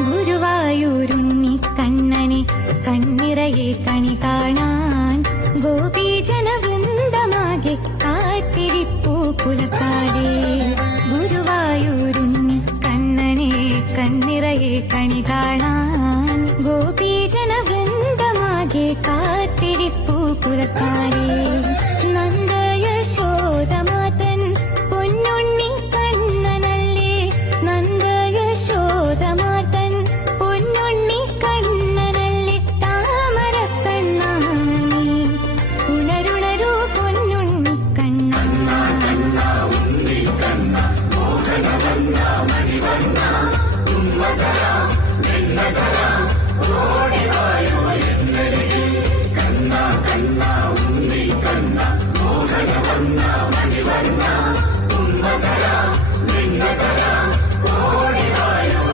ഗുരുവായൂരുണ്ണി കണ്ണനെ കണ്ണിറയെ കണി കാണാൻ ഗോപീജനവൃന്ദമാകെ കാത്തിരിപ്പൂ കുലക്കാടേ ഗുരുവായൂരുണ്ണി കണ്ണനെ കണ്ണിറയെ കണി കാണാൻ ഗോപീജനവൃന്ദമാകെ കാത്തിരിപ്പൂ പുലക്കാടേ ಕನ್ನ ಕನ್ನ ಉನ್ನಿ ಕನ್ನ ಮೋಹನ ಬಣ್ಣ